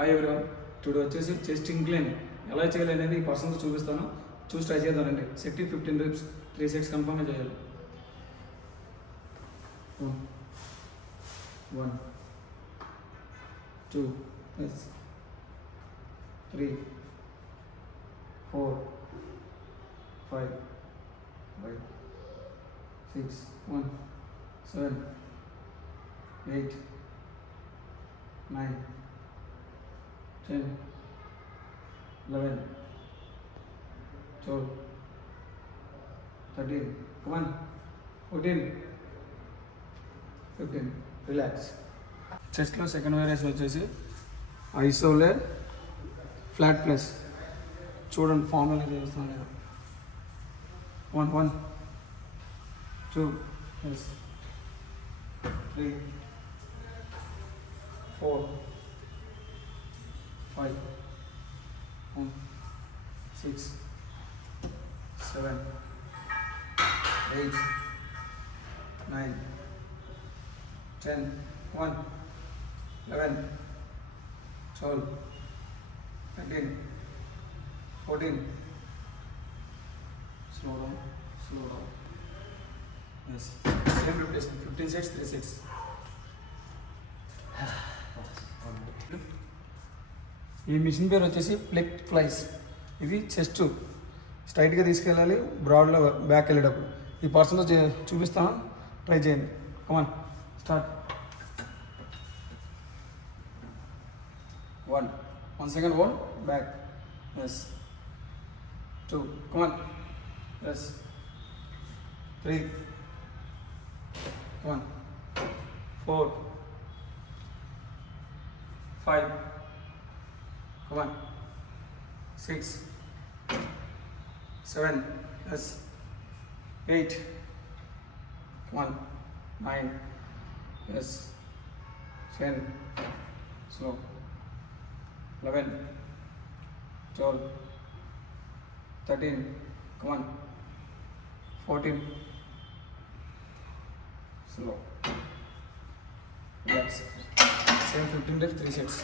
Hi everyone, today వచ్చేసి chest incline ఎలా చేయాలి అనేది ఈ పర్సన్తో చూపిస్తాను. చూసి ట్రై చేద్దామండి. సెట్ 15 reps 3 sets కన్ఫర్మ్గా చేయాలి. 1 2 3 4 5 6 1 7 8 9 10 11 12 13 come on 14 15 రిలాక్స్. చెస్ట్లో సెకండ్ వేరియేషన్ వచ్చేసి ఐసోలేర్ ఫ్లాట్ ప్లస్. చూడండి ఫామ్ ఎలా చేస్తాను నేను. 1 1 2 3 4 5 1 6 7 8 9 10 1 11 12 13 14 slow down yes same repetition 15 sets 3 sets. ఈ మిషన్ పేరు వచ్చేసి ప్లెక్ ఫ్లైస్. ఇది చెస్ట్ స్ట్రైట్గా తీసుకెళ్ళాలి, బ్రాడ్లో బ్యాక్ వెళ్ళేటప్పుడు. ఈ పర్సన్తో చూపిస్తాను, ట్రై చేయండి. Come on start. 1 second hold back yes 2 come on yes 3 come on 4 5 come on 6 7 yes 8 come on 9 yes 10 slow 11 12 13 come on 14 slow relax. Same 15 reps 3 sets.